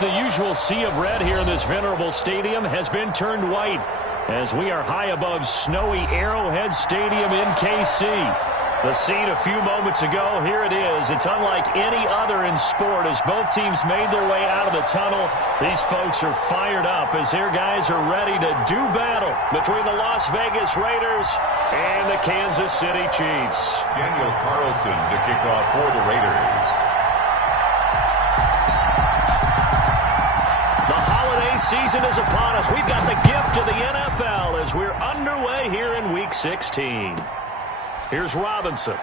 The usual sea of red here in this venerable stadium has been turned white as we are high above snowy Arrowhead Stadium in KC. The scene a few moments ago, here it is. It's unlike any other in sport as both teams made their way out of the tunnel. These folks are fired up as their guys are ready to do battle between the Las Vegas Raiders and the Kansas City Chiefs. Daniel Carlson to kick off for the Raiders. The holiday season is upon us. We've got the gift of the NFL as we're underway here in Week 16. Here's Robinson.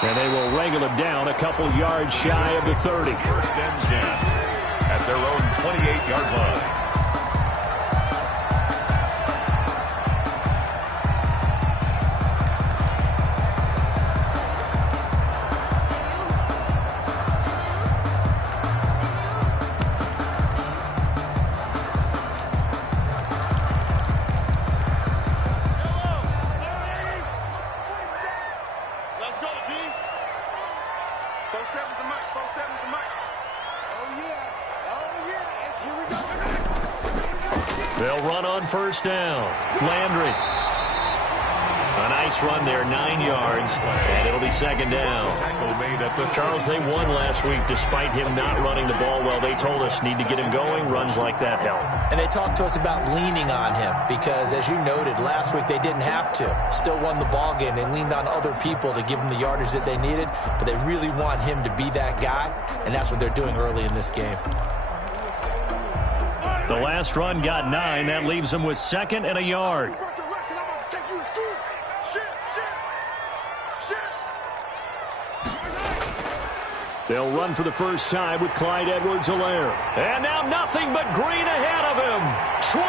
And they will wrangle him down a couple yards shy of the 30. First and 10 at their own 28-yard line. They'll run on first down. Landry. A nice run there, 9 yards, and it'll be second down. Charles, they won last week despite him not running the ball well. They told us need to get him going. Runs like that help. And they talked to us about leaning on him because, as you noted, last week they didn't have to. Still won the ball game. They leaned on other people to give them the yardage that they needed, but they really want him to be that guy, and that's what they're doing early in this game. The last run got 9. That leaves them with second and a yard. They'll run for the first time with Clyde Edwards-Helaire. And now nothing but green ahead of him. 20.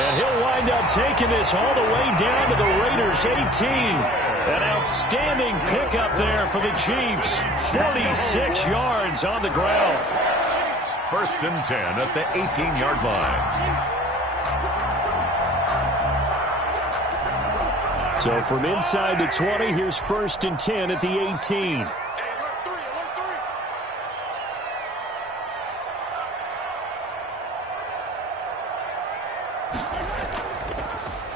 And he'll wind up taking this all the way down to the Raiders' 18. An outstanding pickup there for the Chiefs. 46 yards on the ground. First and 10 at the 18-yard line. So from inside the 20, here's first and 10 at the 18.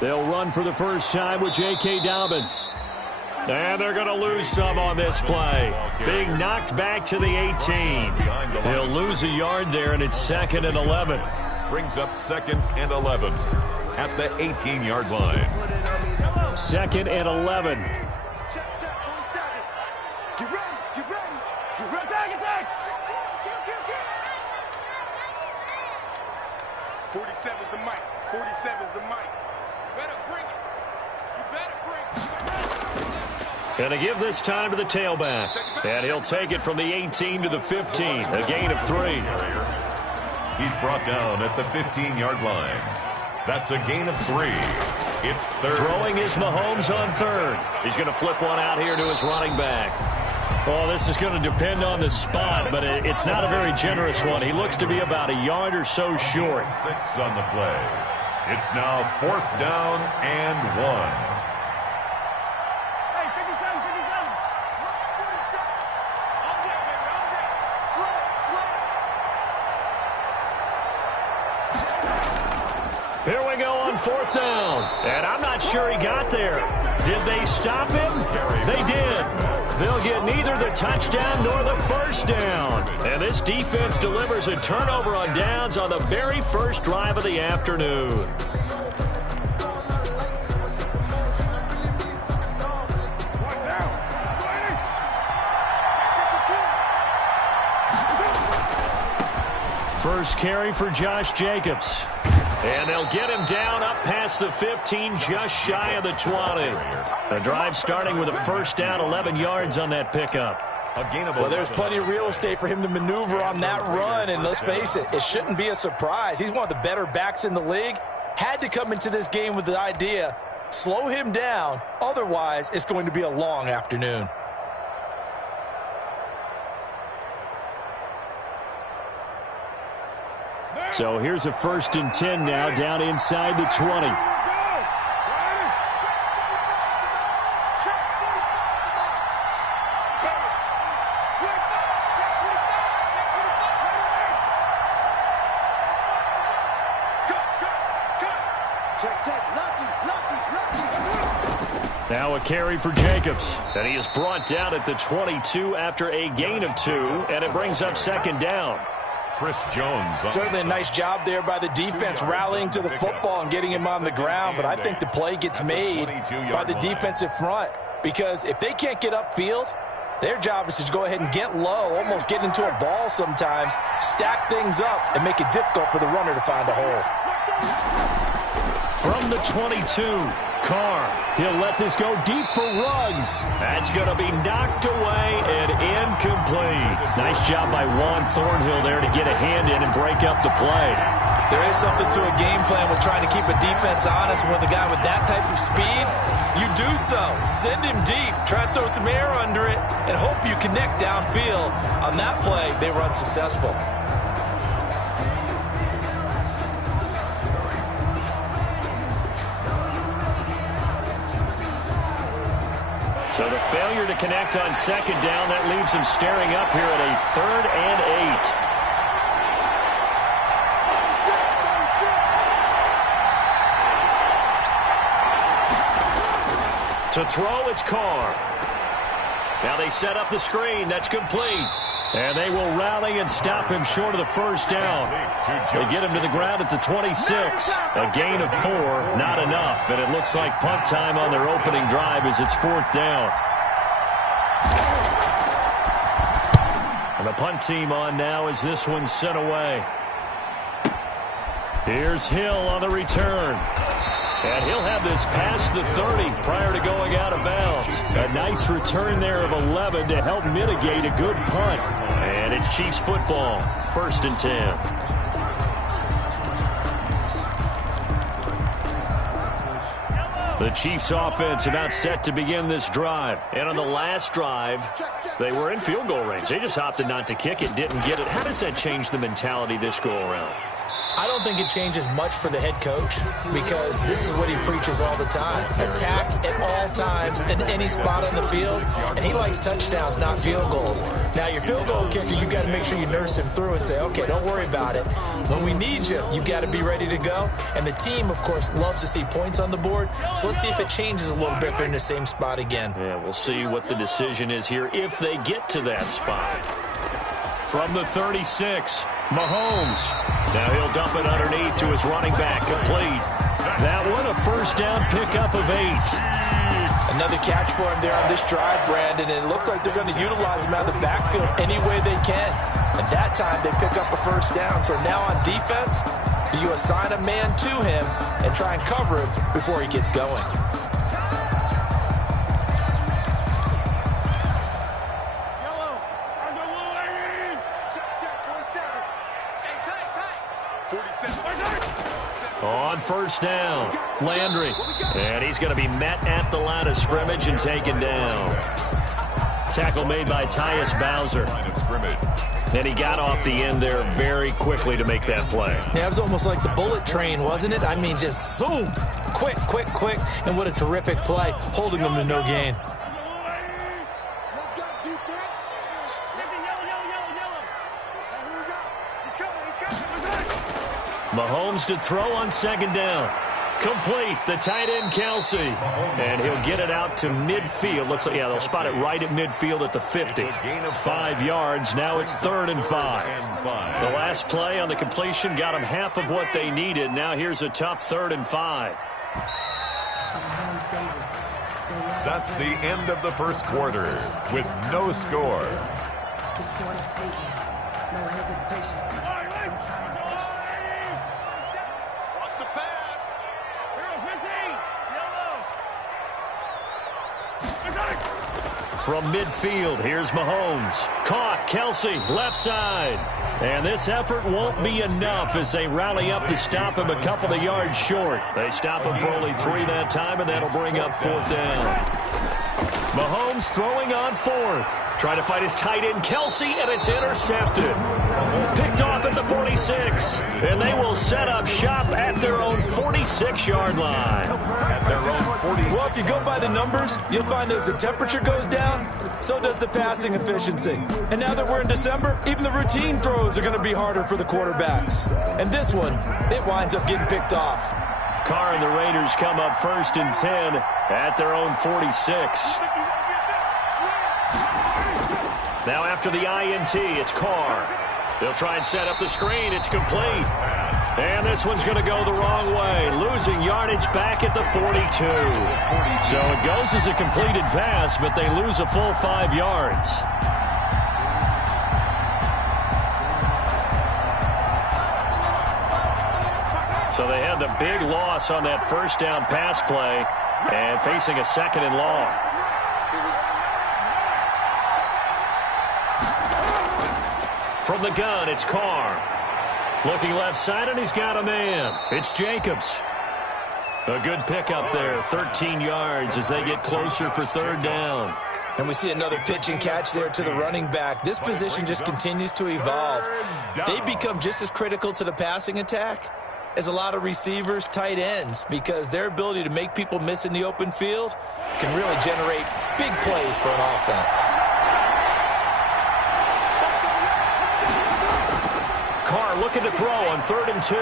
They'll run for the first time with J.K. Dobbins. And they're going to lose some on this play. Being knocked back to the 18. They'll lose a yard there, and it's second and 11. Brings up second and 11 at the 18-yard line. Second and 11. Get ready, get ready, get ready. Attack. 47's the mic. 47's the mic. Better bring it. You better bring it. Going to give this time to the tailback. And he'll take it from the 18 to the 15. A gain of 3. He's brought down at the 15-yard line. That's a gain of 3. It's third. Throwing is Mahomes on third. He's going to flip one out here to his running back. Oh, this is going to depend on the spot, but it's not a very generous one. He looks to be about a yard or so short. 6 on the play. It's now fourth down and 1. Here we go on fourth down. And I'm not sure he got there. Did they stop him? They did. They'll get neither the touchdown nor the first down. And this defense delivers a turnover on downs on the very first drive of the afternoon. First carry for Josh Jacobs. And they'll get him down up past the 15, just shy of the 20. The drive starting with a first down, 11 yards on that pickup. Well, there's plenty of real estate for him to maneuver on that run, and let's face it, it shouldn't be a surprise. He's one of the better backs in the league. Had to come into this game with the idea, slow him down, otherwise it's going to be a long afternoon. So here's a first and 10 now down inside the 20. Now a carry for Jacobs. And he is brought down at the 22 after a gain of 2. And it brings up second down. Chris Jones. Certainly a nice job there by the defense rallying to the football and getting him on the ground. But I think the play gets made by the defensive front. Because if they can't get upfield, their job is to go ahead and get low, almost get into a ball sometimes, stack things up, and make it difficult for the runner to find a hole. From the 22, Carr. He'll let this go deep for Ruggs. That's going to be knocked away and incomplete. Nice job by Juan Thornhill there to get a hand in and break up the play. There is something to a game plan with trying to keep a defense honest. With a guy with that type of speed, you do so. Send him deep. Try and throw some air under it and hope you connect downfield. On that play, they were unsuccessful. So the failure to connect on second down, that leaves him staring up here at a 3rd and 8. To throw, it's Carr. Now they set up the screen. That's complete. And they will rally and stop him short of the first down. They get him to the ground at the 26. A gain of 4, not enough. And it looks like punt time on their opening drive as it's 4th down. And the punt team on now as this one's sent away. Here's Hill on the return. And he'll have this past the 30 prior to going out of bounds. A nice return there of 11 to help mitigate a good punt. And it's Chiefs football, 1st and 10. The Chiefs offense about set to begin this drive. And on the last drive, they were in field goal range. They just opted not to kick it, didn't get it. How does that change the mentality this go around? I don't think it changes much for the head coach because this is what he preaches all the time. Attack at all times in any spot on the field, and he likes touchdowns, not field goals. Now, your field goal kicker, you got to make sure you nurse him through and say, okay, don't worry about it. When we need you, you got to be ready to go. And the team, of course, loves to see points on the board, so let's see if it changes a little bit if they're in the same spot again. Yeah, we'll see what the decision is here if they get to that spot. From the 36, Mahomes. Now he'll dump it underneath to his running back, complete. That one a first down pickup of 8. Another catch for him there on this drive, Brandon, and it looks like they're going to utilize him out of the backfield any way they can. And that time they pick up a first down. So now on defense, do you assign a man to him and try and cover him before he gets going? On first down, Landry. And he's going to be met at the line of scrimmage and taken down. Tackle made by Tyus Bowser. And he got off the end there very quickly to make that play. Yeah, it was almost like the bullet train, wasn't it? I mean, just zoom. Quick, quick, quick. And what a terrific play, holding them to no gain. Mahomes to throw on second down. Complete. The tight end, Kelsey. And he'll get it out to midfield. Looks like, yeah, they'll spot it right at midfield at the 50. Gain of 5 yards. Now it's 3rd and 5. The last play on the completion got them half of what they needed. Now here's a tough 3rd and 5. That's the end of the first quarter with no score. No hesitation. From midfield, here's Mahomes. Caught, Kelsey, left side. And this effort won't be enough as they rally up to stop him a couple of yards short. They stop him for only 3 that time, and that'll bring up 4th down. Mahomes throwing on 4th. Trying to fight his tight end, Kelsey, and it's intercepted. Picked off at the 46. And they will set up shop at their own 46-yard line. Well, if you go by the numbers, you'll find as the temperature goes down, so does the passing efficiency. And now that we're in December, even the routine throws are going to be harder for the quarterbacks. And this one, it winds up getting picked off. Carr and the Raiders come up 1st and 10 at their own 46. Now after the INT, it's Carr. They'll try and set up the screen. It's complete. And this one's going to go the wrong way, losing yardage back at the 42. So it goes as a completed pass, but they lose a full 5 yards. So they had the big loss on that 1st down pass play and facing a 2nd and long. From the gun, it's Carr. Looking left side, and he's got a man. It's Jacobs. A good pickup there, 13 yards as they get closer for 3rd down. And we see another pitch and catch there to the running back. This position just continues to evolve. They become just as critical to the passing attack as a lot of receivers, tight ends, because their ability to make people miss in the open field can really generate big plays for an offense. Carr looking to throw on 3rd and 2.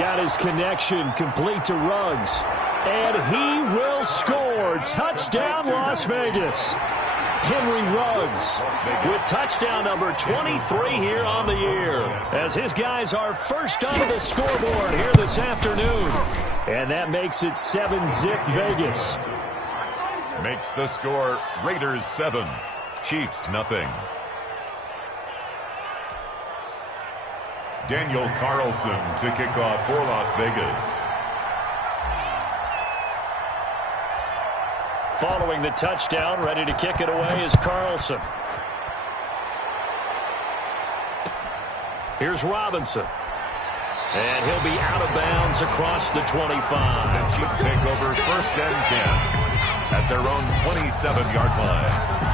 Got his connection complete to Ruggs. And he will score. Touchdown, Las Vegas. Henry Ruggs with touchdown number 23 here on the year, as his guys are first onto the scoreboard here this afternoon. And that makes it 7-zip Vegas. Makes the score Raiders 7, Chiefs nothing. Daniel Carlson to kick off for Las Vegas. Following the touchdown, ready to kick it away is Carlson. Here's Robinson. And he'll be out of bounds across the 25. The Chiefs take over 1st and 10 at their own 27-yard line.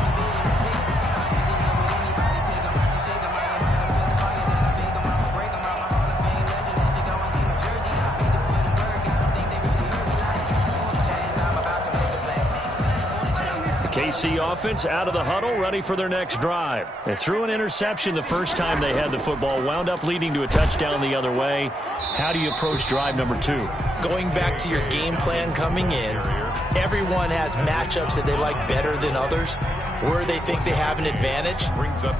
KC offense out of the huddle, ready for their next drive. They threw an interception the first time they had the football, wound up leading to a touchdown the other way. How do you approach drive number 2? Going back to your game plan coming in, everyone has matchups that they like better than others, where they think they have an advantage.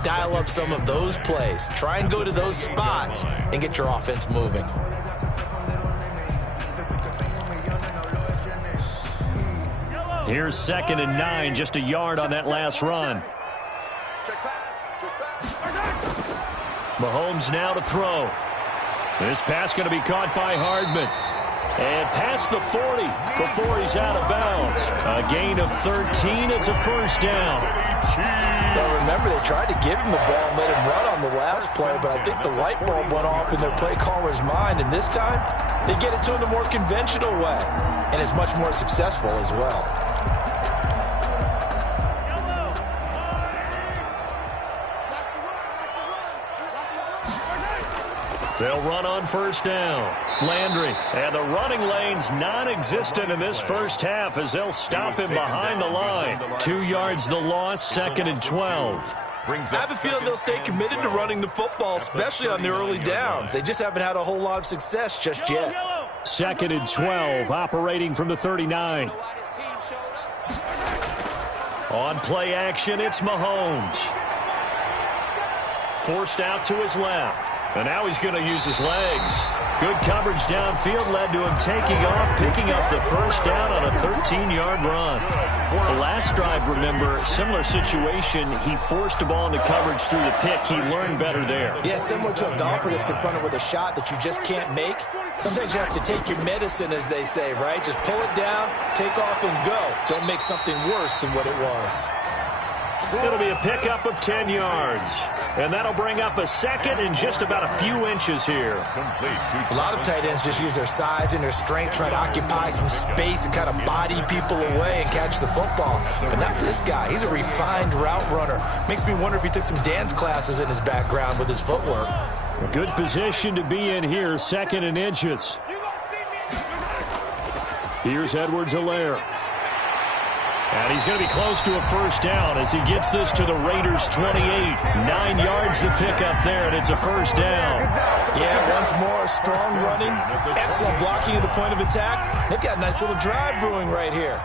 Dial up some of those plays. Try and go to those spots and get your offense moving. Here's 2nd and 9, just a yard on that last run. Mahomes now to throw. This pass going to be caught by Hardman. And past the 40 before he's out of bounds. A gain of 13. It's a 1st down. Well, remember, they tried to give him the ball and let him run on the last play, but I think the light bulb went off in their play caller's mind, and this time they get it to him the more conventional way, and it's much more successful as well. They'll run on 1st down. Landry, and the running lane's non-existent in this first half as they'll stop him behind the line. 2 yards the loss, 2nd and 12. I have a feeling they'll stay committed to running the football, especially on the early downs. They just haven't had a whole lot of success just yet. 2nd and 12, operating from the 39. On play action, it's Mahomes. Forced out to his left. And now he's going to use his legs. Good coverage downfield led to him taking off, picking up the 1st down on a 13-yard run. The last drive, remember, similar situation. He forced the ball into coverage through the pick. He learned better there. Yeah, similar to a golfer that's confronted with a shot that you just can't make. Sometimes you have to take your medicine, as they say, right? Just pull it down, take off, and go. Don't make something worse than what it was. It'll be a pickup of 10 yards. And that'll bring up a 2nd and just about a few inches here. A lot of tight ends just use their size and their strength, try to occupy some space and kind of body people away and catch the football. But not this guy. He's a refined route runner. Makes me wonder if he took some dance classes in his background with his footwork. A good position to be in here, 2nd and inches. Here's Edwards-Helaire. And he's going to be close to a first down as he gets this to the Raiders' 28. 9 yards to pick up there, and it's a first down. Yeah, once more, strong running, excellent blocking at the point of attack. They've got a nice little drive brewing right here.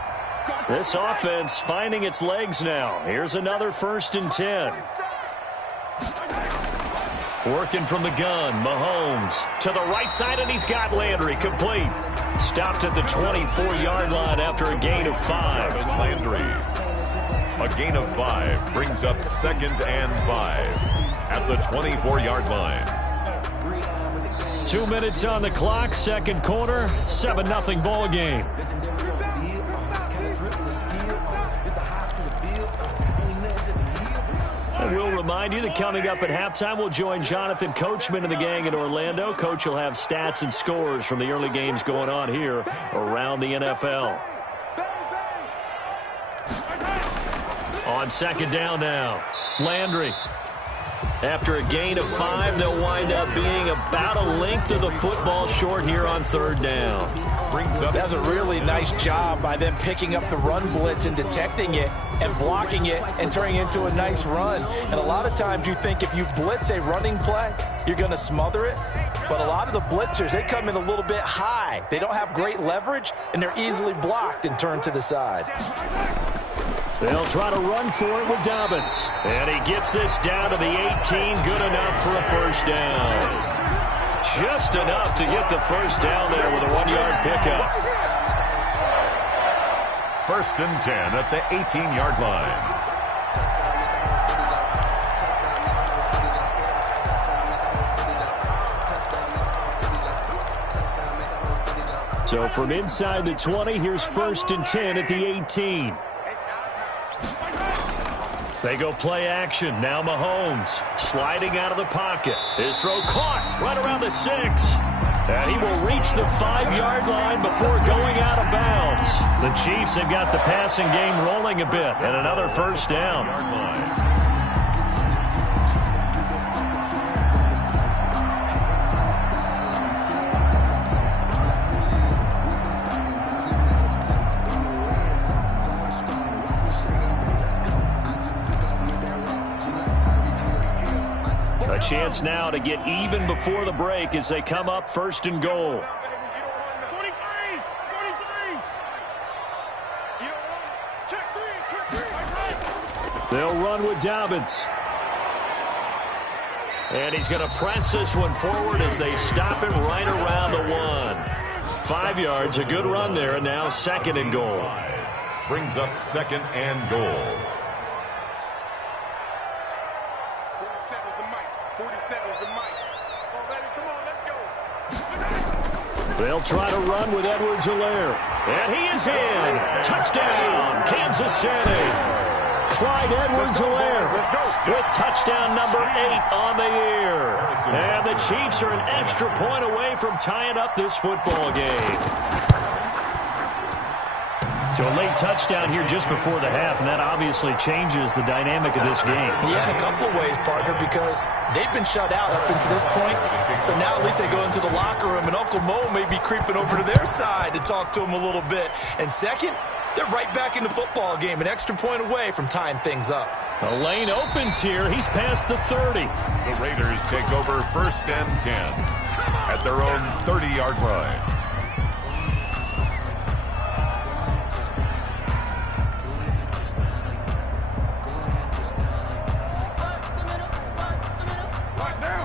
This offense finding its legs now. Here's another 1st and 10. Working from the gun, Mahomes to the right side, and he's got Landry complete. Stopped at the 24-yard line after a gain of 5. It's Landry. A gain of 5 brings up 2nd and 5 at the 24-yard line. 2 minutes on the clock, second quarter, 7-0 ball game. And we'll remind you that coming up at halftime, we'll join Jonathan Coachman and the gang in Orlando. Coach will have stats and scores from the early games going on here around the NFL. On second down now, Landry. After a gain of 5, they'll wind up being about a length of the football short here on 3rd down. That's a really nice job by them picking up the run blitz and detecting it and blocking it and turning it into a nice run. And a lot of times you think if you blitz a running play, you're going to smother it. But a lot of the blitzers, they come in a little bit high. They don't have great leverage, and they're easily blocked and turned to the side. They'll try to run for it with Dobbins. And he gets this down to the 18. Good enough for a first down. Just enough to get the first down there with a 1-yard pickup. 1st and 10 at the 18-yard line. So from inside the 20, here's 1st and 10 at the 18. They go play action. Now Mahomes sliding out of the pocket. His throw caught right around the 6. And he will reach the 5-yard line before going out of bounds. The Chiefs have got the passing game rolling a bit. And another first down. A chance now to get even before the break as they come up 1st and goal. They'll run with Dobbins. And he's going to press this one forward as they stop him right around the 1. 5 yards, a good run there, and now 2nd and goal. Brings up 2nd and goal. 47's the mic. 47's the mic. Come on, baby. Come on, let's go. They'll try to run with Edwards-Helaire. And he is in. Touchdown, Kansas City. Clyde Edwards-Helaire with touchdown number 8 on the year. And the Chiefs are an extra point away from tying up this football game. So a late touchdown here just before the half, and that obviously changes the dynamic of this game. Yeah, in a couple of ways, partner, because they've been shut out up until this point. So now at least they go into the locker room, and Uncle Mo may be creeping over to their side to talk to them a little bit. And second, they're right back in the football game, an extra point away from tying things up. The lane opens here. He's past the 30. The Raiders take over 1st and 10 at their own 30-yard line.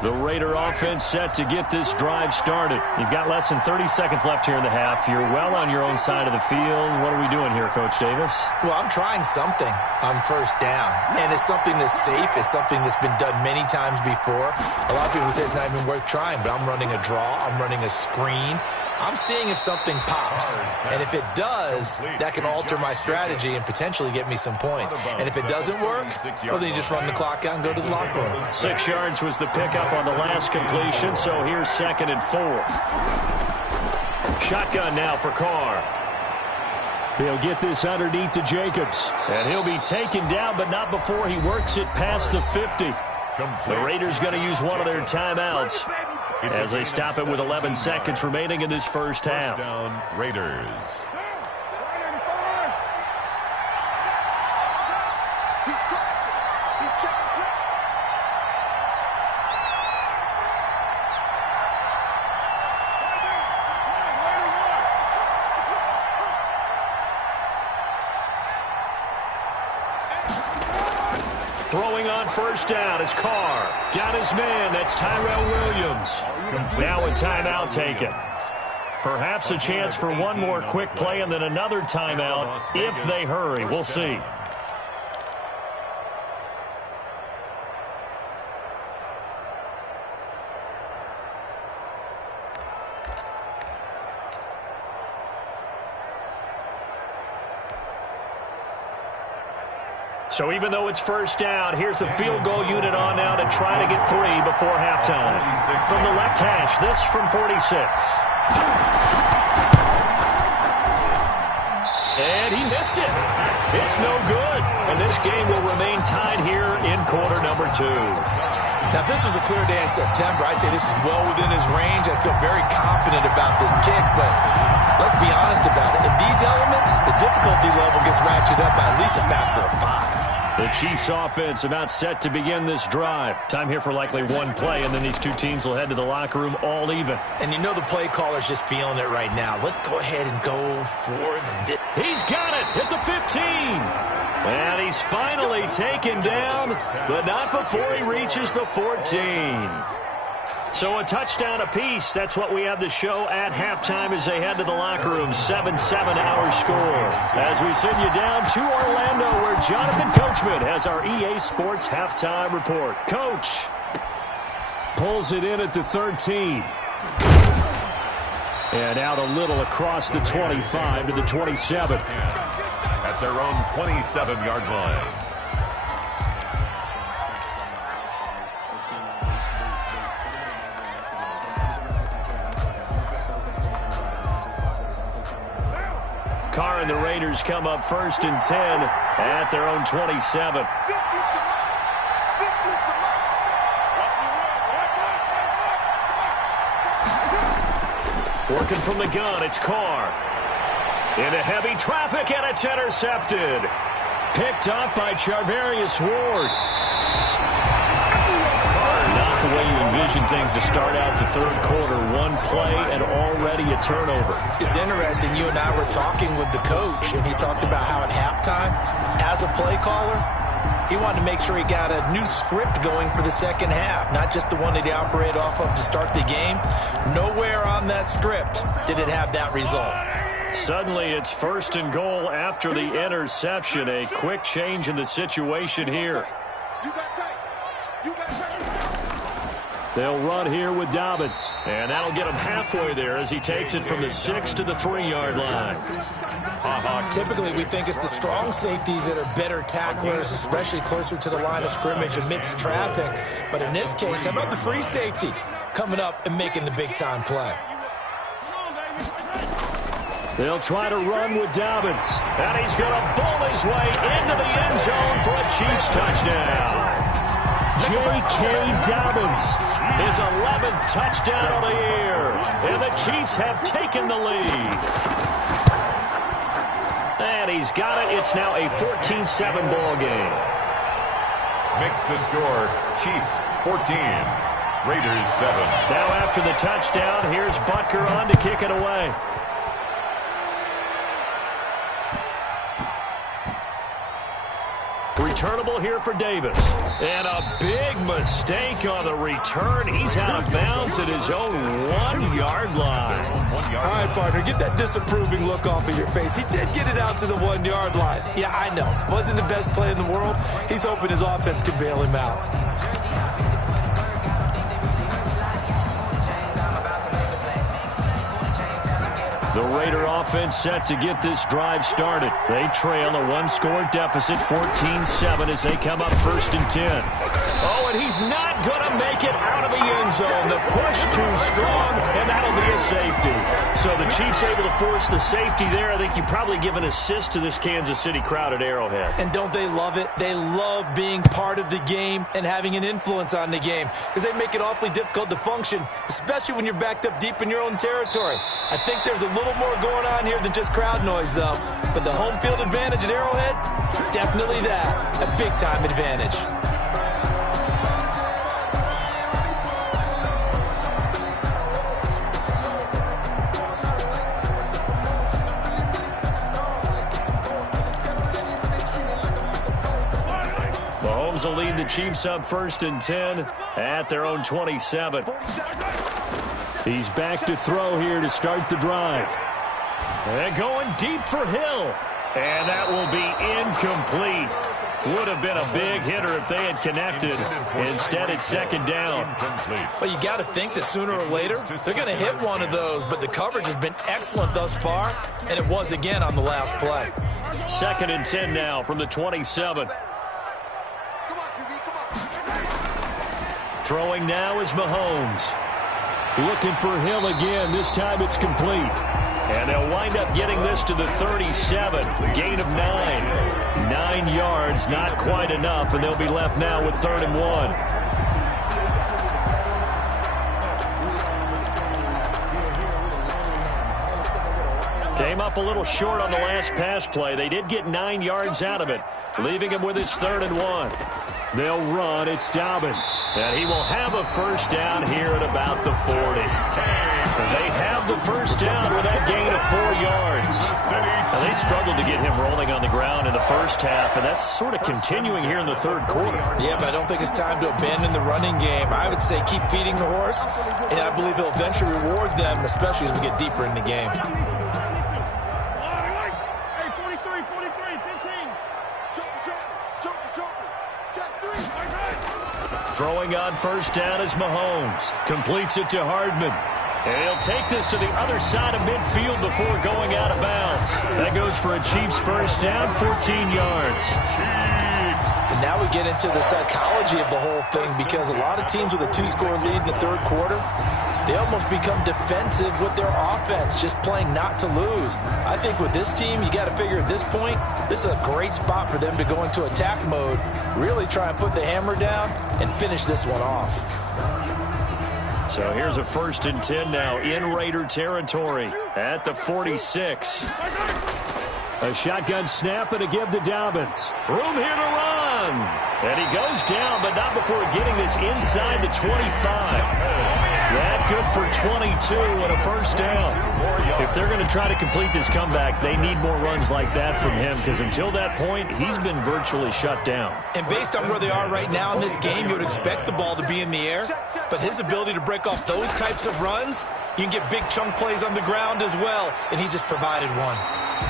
The Raider offense set to get this drive started. You've got less than 30 seconds left here in the half. You're well on your own side of the field. What are we doing here, Coach Davis? Well, I'm trying something on first down, and it's something that's safe. It's something that's been done many times before. A lot of people say it's not even worth trying, but I'm running a draw. I'm running a screen. I'm seeing if something pops, and if it does, that can alter my strategy and potentially get me some points. And if it doesn't work, well, then you just run the clock out and go to the locker room. 6 yards was the pickup on the last completion, so here's 2nd and 4. Shotgun now for Carr. He'll get this underneath to Jacobs, and he'll be taken down, but not before he works it past the 50. The Raiders going to use one of their timeouts as they stop it with 11 seconds remaining in this first half. Down Raiders. throwing on first down is Carr. Got his man. That's Tyrell Williams. Now a timeout taken. Perhaps a chance for one more quick play and then another timeout if they hurry. We'll see. So even though it's first down, here's the field goal unit on now to try to get 3 before halftime. From the left hash, this from 46. And he missed it. It's no good. And this game will remain tied here in quarter number 2. Now, if this was a clear day in September, I'd say this is well within his range. I feel very confident about this kick, but let's be honest about it. In these elements, the difficulty level gets ratcheted up by at least a factor of 5. The Chiefs offense about set to begin this drive. Time here for likely one play, and then these two teams will head to the locker room all even. And you know the play caller's just feeling it right now. Let's go ahead and go for it. He's got it at the 15. And he's finally taken down, but not before he reaches the 14. So a touchdown apiece. That's what we have the show at halftime as they head to the locker room. 7-7 our score. As we send you down to Orlando where Jonathan Coachman has our EA Sports halftime report. Coach pulls it in at the 13. And out a little across the 25 to the 27. At their own 27-yard line. Carr and the Raiders come up 1st and 10 at their own 27. Working from the gun, it's Carr. Into heavy traffic, and it's intercepted. Picked up by Charvarius Ward. Not the way you envision things to start out the third quarter. One play and already a turnover. It's interesting. You and I were talking with the coach, and he talked about how at halftime, as a play caller, he wanted to make sure he got a new script going for the second half, not just the one that he operated off of to start the game. Nowhere on that script did it have that result. Suddenly it's 1st and goal after the interception. A quick change in the situation here. They'll run here with Dobbins. And that'll get him halfway there as he takes it from the 6 to the 3-yard line. Typically, we think it's the strong safeties that are better tacklers, especially closer to the line of scrimmage amidst traffic. But in this case, how about the free safety coming up and making the big-time play? They'll try to run with Dobbins. And he's going to bull his way into the end zone for a Chiefs touchdown. J.K. Dobbins, his 11th touchdown of the year. And the Chiefs have taken the lead. And he's got it. It's now a 14-7 ball game. Makes the score Chiefs 14, Raiders 7. Now after the touchdown, here's Butker on to kick it away. Returnable here for Davis. And a big mistake on the return. He's out of bounds at his own 1-yard line. All right, partner, get that disapproving look off of your face. He did get it out to the 1-yard line. Yeah, I know. Wasn't the best play in the world. He's hoping his offense can bail him out. The Raider offense set to get this drive started. They trail a 1-score deficit, 14-7, as they come up 1st and 10. Oh, and he's not going to make it out of the end zone. The push too strong, and that'll be a safety. So the Chiefs able to force the safety there. I think you probably give an assist to this Kansas City crowd at Arrowhead. And don't they love it? They love being part of the game and having an influence on the game because they make it awfully difficult to function, especially when you're backed up deep in your own territory. I think there's a little more going on here than just crowd noise, though. But the home field advantage at Arrowhead, definitely that. A big-time advantage. Mahomes will lead the Chiefs up 1st and 10 at their own 27. He's back to throw here to start the drive. And going deep for Hill. And that will be incomplete. Would have been a big hitter if they had connected. Instead, it's 2nd down. Well, you got to think that sooner or later they're going to hit one of those, but the coverage has been excellent thus far, and it was again on the last play. 2nd and 10 now from the 27. Throwing now is Mahomes. Looking for Hill again. This time it's complete. And they'll wind up getting this to the 37. Gain of 9. 9 yards, not quite enough, and they'll be left now with 3rd and 1. Came up a little short on the last pass play. They did get 9 yards out of it, leaving him with his 3rd and 1. They'll run. It's Dobbins. And he will have a 1st down here at about the 40. They have the 1st down with that gain of 4 yards. Now, they struggled to get him rolling on the ground in the first half, and that's sort of continuing here in the 3rd quarter. Yeah, but I don't think it's time to abandon the running game. I would say keep feeding the horse, and I believe he'll eventually reward them, especially as we get deeper in the game. Hey, 43, 15. Jump. Check 3. Throwing on 1st down is Mahomes. Completes it to Hardman. And he'll take this to the other side of midfield before going out of bounds. That goes for a Chiefs 1st down, 14 yards. And now we get into the psychology of the whole thing, because a lot of teams with a 2-score lead in the 3rd quarter, they almost become defensive with their offense, just playing not to lose. I think with this team, you got to figure at this point, this is a great spot for them to go into attack mode, really try and put the hammer down and finish this one off. So here's a 1st and 10 now in Raider territory at the 46. A shotgun snap and a give to Dobbins. Room here to run. And he goes down, but not before getting this inside the 25. That good for 22 and a 1st down. If they're going to try to complete this comeback, they need more runs like that from him, because until that point, he's been virtually shut down. And based on where they are right now in this game, you would expect the ball to be in the air. But his ability to break off those types of runs, you can get big chunk plays on the ground as well, and he just provided one.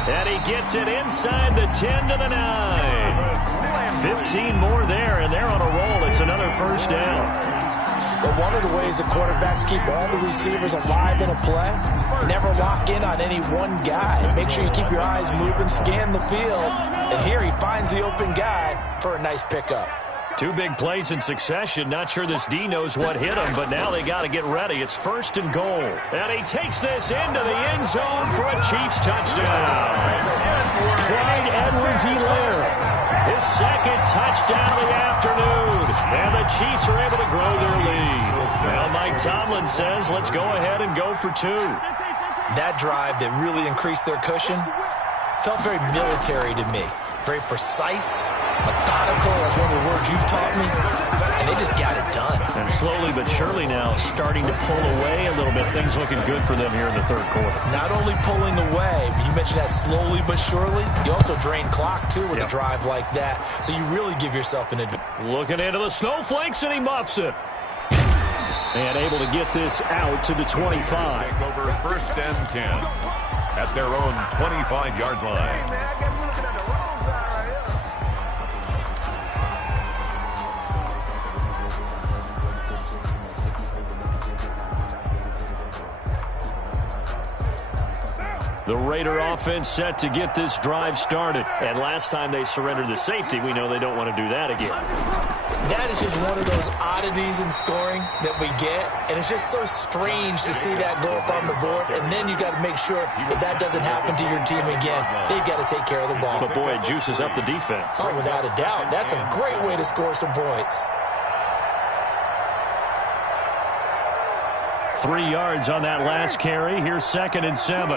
And he gets it inside the 10 to the 9. 15 more there, and they're on a roll. It's another 1st down. But one of the ways the quarterbacks keep all the receivers alive in a play, never lock in on any one guy. Make sure you keep your eyes moving, scan the field, and here he finds the open guy for a nice pickup. 2 big plays in succession. Not sure this D knows what hit him, but now they got to get ready. It's 1st and goal. And he takes this into the end zone for a Chiefs touchdown. Clyde Edwards-Helaire, his 2nd touchdown of the afternoon. And the Chiefs are able to grow their lead. Now Mike Tomlin says, let's go ahead and go for 2. That drive that really increased their cushion felt very military to me. Very precise, methodical, that's one of the words you've taught me, and they just got it done. And slowly but surely now starting to pull away a little bit. Things looking good for them here in the 3rd quarter. Not only pulling away, but you mentioned that slowly but surely. You also drain clock, too, with a drive like that. So you really give yourself an advantage. Looking into the snowflakes, and he muffs it. And able to get this out to the 25. Take over 1st and 10 at their own 25-yard line. The Raider offense set to get this drive started. And last time they surrendered the safety, we know they don't want to do that again. That is just one of those oddities in scoring that we get. And it's just so strange to see that go up on the board. And then you got to make sure that that doesn't happen to your team again. They've got to take care of the ball. But boy, it juices up the defense. Oh, without a doubt. That's a great way to score some points. 3 yards on that last carry. Here's 2nd and 7.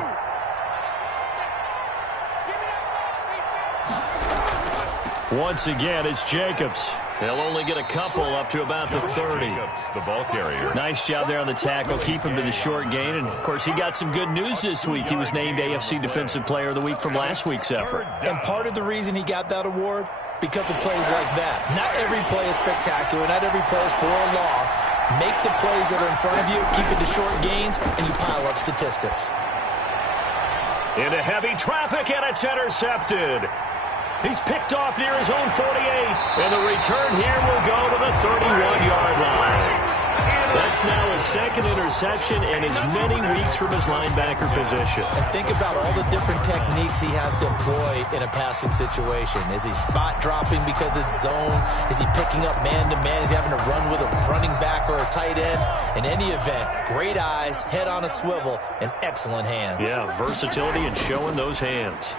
Once again, it's Jacobs. They'll only get a couple up to about the 30. Jacobs, the ball carrier. Nice job there on the tackle. Keep him to the short gain. And, of course, he got some good news this week. He was named AFC Defensive Player of the Week from last week's effort. And part of the reason he got that award, because of plays like that. Not every play is spectacular. Not every play is for a loss. Make the plays that are in front of you, keep it to short gains, and you pile up statistics. Into heavy traffic, and it's intercepted. He's picked off near his own 48, and the return here will go to the 31-yard line. That's now his second interception in as many weeks from his linebacker position. And think about all the different techniques he has to employ in a passing situation. Is he spot dropping because it's zone? Is he picking up man-to-man? Is he having to run with a running back or a tight end? In any event, great eyes, head on a swivel, and excellent hands. Yeah, versatility and showing those hands.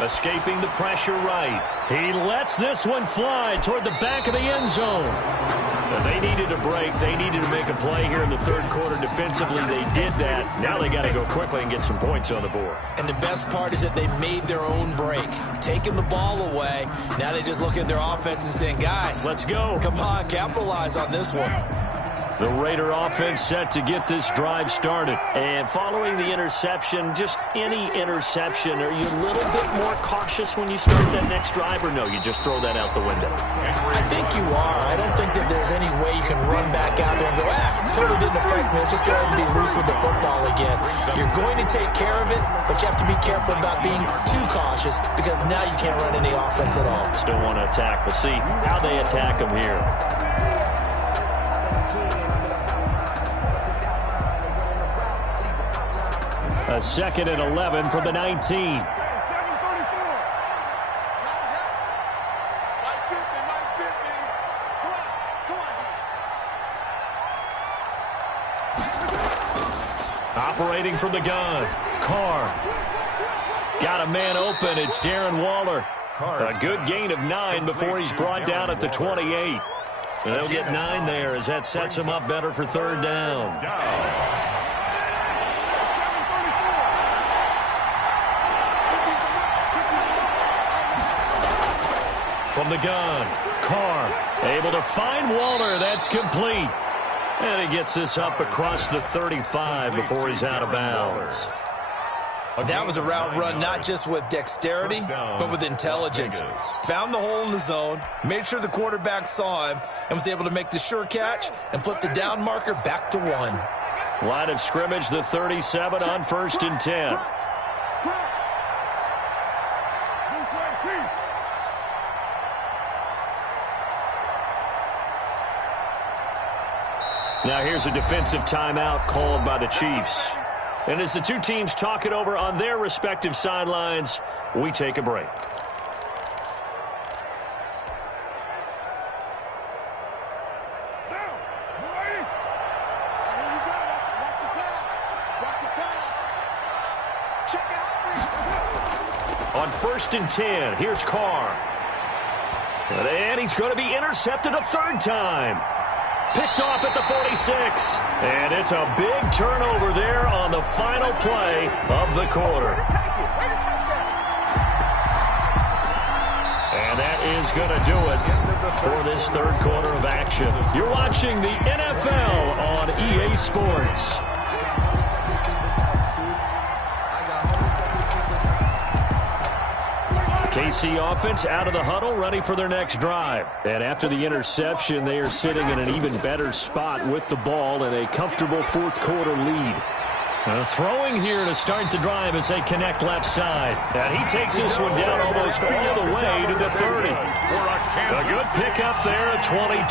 Escaping the pressure right. He lets this one fly toward the back of the end zone. And they needed a break. They needed to make a play here in the third quarter defensively. They did that. Now they got to go quickly and get some points on the board. And the best part is that they made their own break. Taking the ball away. Now they just look at their offense and saying, guys, let's go. Come on, capitalize on this one. The Raider offense set to get this drive started. And following the interception, just any interception, are you a little bit more cautious when you start that next drive, or no, you just throw that out the window? I think you are. I don't think that there's any way you can run back out there and go, totally didn't affect me. Let's just go ahead and be loose with the football again. You're going to take care of it, but you have to be careful about being too cautious because now you can't run any offense at all. Still want to attack. We'll see how they attack them here. A 2nd and 11 from the 19. Operating from the gun. Carr. Got a man open. It's Darren Waller. A good gain of 9 before he's brought down at the 28. And they'll get 9 there as that sets him up better for third down. From the gun, Carr able to find Waller. That's complete. And he gets this up across the 35 before he's out of bounds. That was a route run not just with dexterity, but with intelligence. Found the hole in the zone, made sure the quarterback saw him, and was able to make the sure catch and flip the down marker back to 1. Line of scrimmage, the 37 on 1st and 10. Now here's a defensive timeout called by the Chiefs. And as the two teams talk it over on their respective sidelines, we take a break. On 1st and 10, here's Carr. And he's going to be intercepted a third time. Picked off at the 46. And it's a big turnover there on the final play of the quarter. And that is going to do it for this third quarter of action. You're watching the NFL on EA Sports. KC offense out of the huddle, ready for their next drive. And after the interception, they are sitting in an even better spot with the ball and a comfortable fourth quarter lead. Throwing here to start the drive as they connect left side. And he takes this one down almost all the way to the 30. A good pickup there at 22.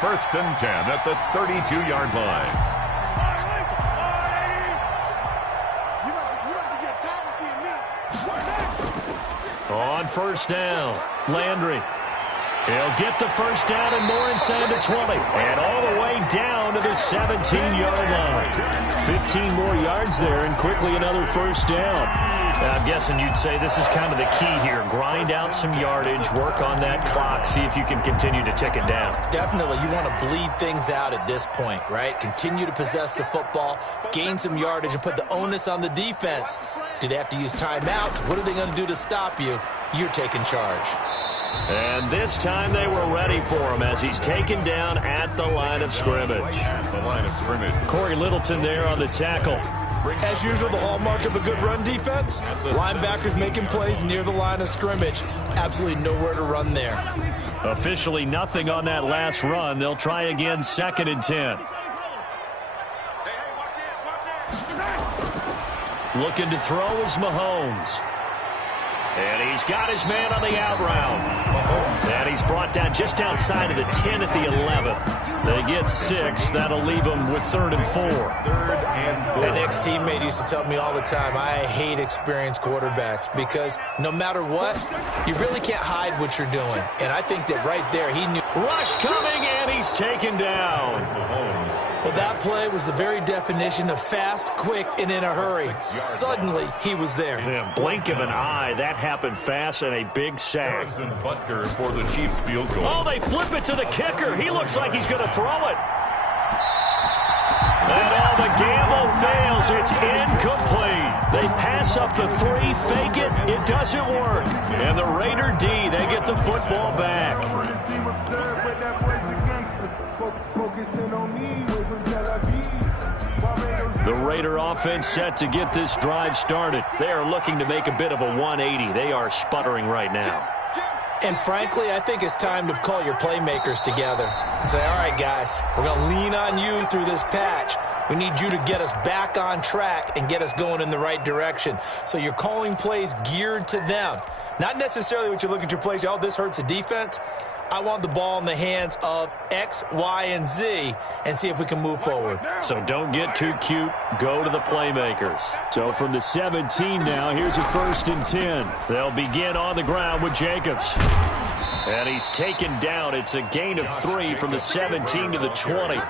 1st and 10 at the 32-yard line. On 1st down, Landry. He'll get the first down and more inside the 20. And all the way down to the 17-yard line. 15 more yards there and quickly another first down. Now, I'm guessing you'd say this is kind of the key here. Grind out some yardage, work on that clock, see if you can continue to tick it down. Definitely. You want to bleed things out at this point, right? Continue to possess the football, gain some yardage, and put the onus on the defense. Do they have to use timeouts? What are they going to do to stop you? You're taking charge. And this time they were ready for him as he's taken down at the line of scrimmage. The line of scrimmage. Corey Littleton there on the tackle. As usual, the hallmark of a good run defense, linebackers making plays near the line of scrimmage. Absolutely nowhere to run there. Officially nothing on that last run. They'll try again, 2nd and 10. Looking to throw is Mahomes. And he's got his man on the out route. And he's brought down just outside of the 10 at the 11. They get 6. That'll leave them with 3rd and 4. An ex-teammate used to tell me all the time, I hate experienced quarterbacks because no matter what, you really can't hide what you're doing. And I think that right there, he knew. Rush coming, and he's taken down. Well, that play was the very definition of fast, quick, and in a hurry. Suddenly, he was there. In a blink of an eye, that happened fast and a big sack. Harrison Butker for the Chiefs field goal. Oh, they flip it to the kicker. He looks like he's going to throw it. And all the gamble fails. It's incomplete. They pass up the 3, fake it. It doesn't work. And the Raider D, they get the football back. The Raider offense set to get this drive started. They are looking to make a bit of a 180. They are sputtering right now. And frankly, I think it's time to call your playmakers together and say, all right, guys, we're going to lean on you through this patch. We need you to get us back on track and get us going in the right direction. So you're calling plays geared to them. Not necessarily what you look at your plays, oh, this hurts the defense. I want the ball in the hands of X, Y, and Z and see if we can move forward. So don't get too cute. Go to the playmakers. So from the 17 now, here's a 1st and 10. They'll begin on the ground with Jacobs. And he's taken down. It's a gain of 3 from the 17 to the 20.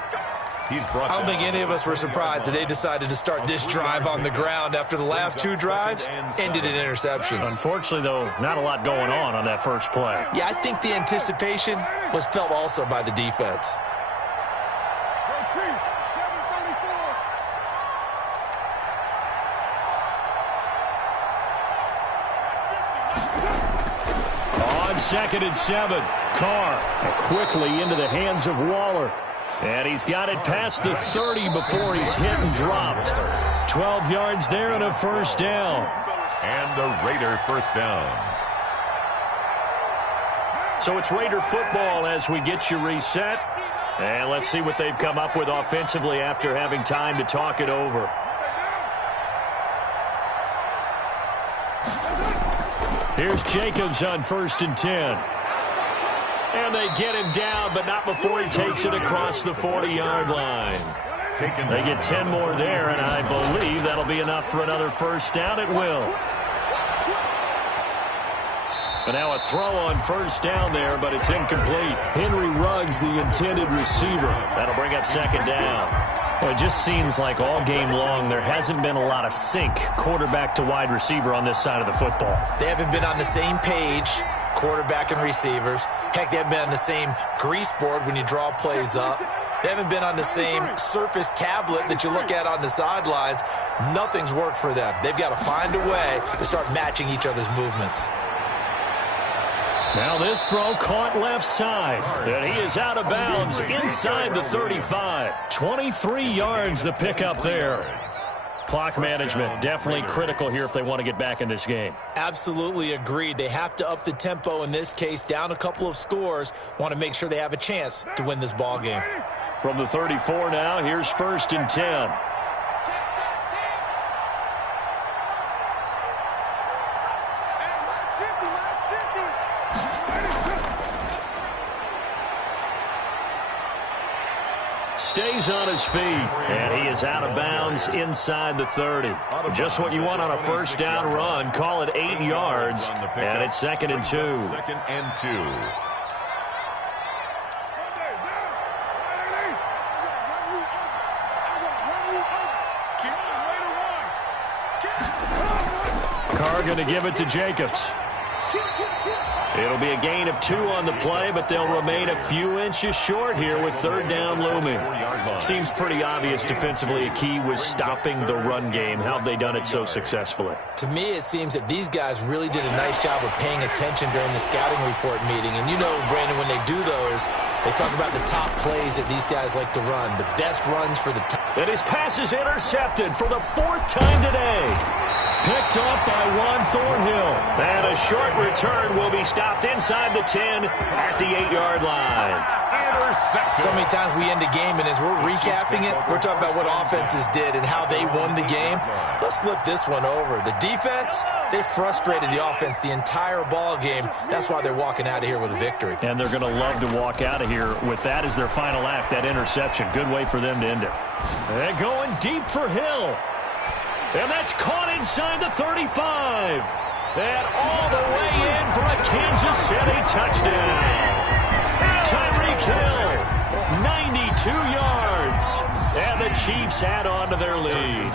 I don't think any of us were surprised that they decided to start this drive on the ground after the last 2 drives ended in interceptions. Unfortunately, though, not a lot going on that first play. Yeah, I think the anticipation was felt also by the defense. On 2nd and 7, Carr quickly into the hands of Waller. And he's got it past the 30 before he's hit and dropped. 12 yards there and a 1st down. And a Raider 1st down. So it's Raider football as we get you reset. And let's see what they've come up with offensively after having time to talk it over. Here's Jacobs on 1st and 10. And they get him down, but not before he takes it across the 40-yard line. They get 10 more there, and I believe that'll be enough for another 1st down. It will. But now a throw on 1st down there, but it's incomplete. Henry Ruggs, the intended receiver. That'll bring up 2nd down. Well, it just seems like all game long there hasn't been a lot of sync quarterback to wide receiver on this side of the football. They haven't been on the same page, quarterback and receivers. Heck, they haven't been on the same grease board when you draw plays up. They haven't been on the same surface tablet that you look at on the sidelines. Nothing's worked for them. They've got to find a way to start matching each other's movements. Now this throw caught left side. And he is out of bounds inside the 35. 23 yards the pickup there. Clock management definitely critical here if they want to get back in this game. Absolutely agreed. They have to up the tempo in this case, down a couple of scores. Want to make sure they have a chance to win this ball game. From the 34 now, here's 1st and 10. Stays on his feet, and he is out of bounds inside the 30. Just what you want on a 1st down run. Call it 8 yards, and it's 2nd and 2. 2nd and 2. Carr going to give it to Jacobs. It'll be a gain of 2 on the play, but they'll remain a few inches short here with 3rd down looming. Seems pretty obvious defensively a key was stopping the run game. How have they done it so successfully? To me, it seems that these guys really did a nice job of paying attention during the scouting report meeting. And you know, Brandon, when they do those, They talk about the top plays that these guys like to run, the best runs for the top. And his pass is intercepted for the 4th time today. Picked off by Juan Thornhill. And a short return will be stopped inside the 10 at the 8-yard line. So many times we end a game, and as we're recapping it, we're talking about what offenses did and how they won the game. Let's flip this one over. The defense, they frustrated the offense the entire ball game. That's why they're walking out of here with a victory. And they're going to love to walk out of here with that as their final act, that interception. Good way for them to end it. And going deep for Hill. And that's caught inside the 35. And all the way in for a Kansas City touchdown. Tyreek Hill, 92 yards. And the Chiefs add on to their lead.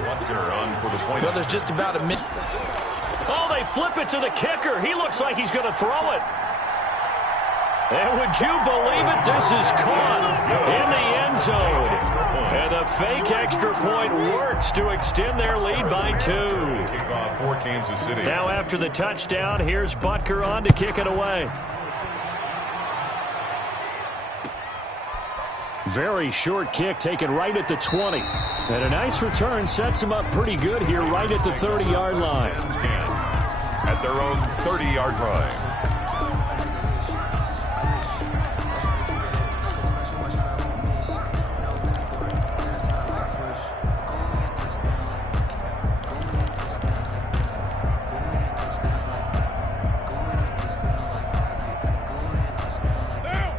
Well, there's just about a minute. Oh, they flip it to the kicker. He looks like he's going to throw it. And would you believe it? This is caught in the end zone. And the fake extra point works to extend their lead by 2. For Kansas City. Now after the touchdown, here's Butker on to kick it away. Very short kick taken right at the 20. And a nice return sets him up pretty good here right at the 30-yard line. 10 at their own 30-yard line.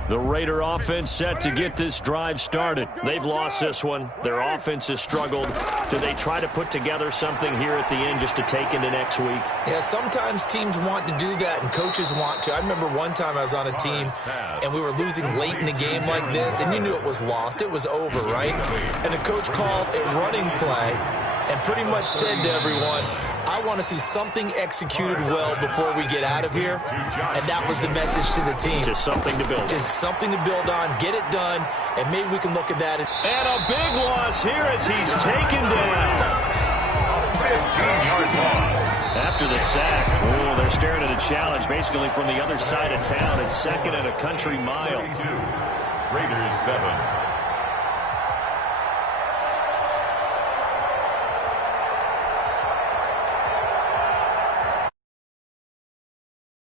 The Raider offense set to get this drive started. They've lost this one. Their offense has struggled. Do they try to put together something here at the end just to take into next week? Yeah, sometimes teams want to do that and coaches want to. I remember one time I was on a team and we were losing late in a game like this, and you knew it was lost. It was over, right? And the coach called a running play and pretty much said to everyone, I want to see something executed well before we get out of here. And that was the message to the team. Just something to build on. Just something to build on, get it done, and maybe we can look at that. And a big loss here as he's taken down. 15-yard loss. After the sack, oh, they're staring at a challenge basically from the other side of town. It's 2nd and a country mile. Raiders 7.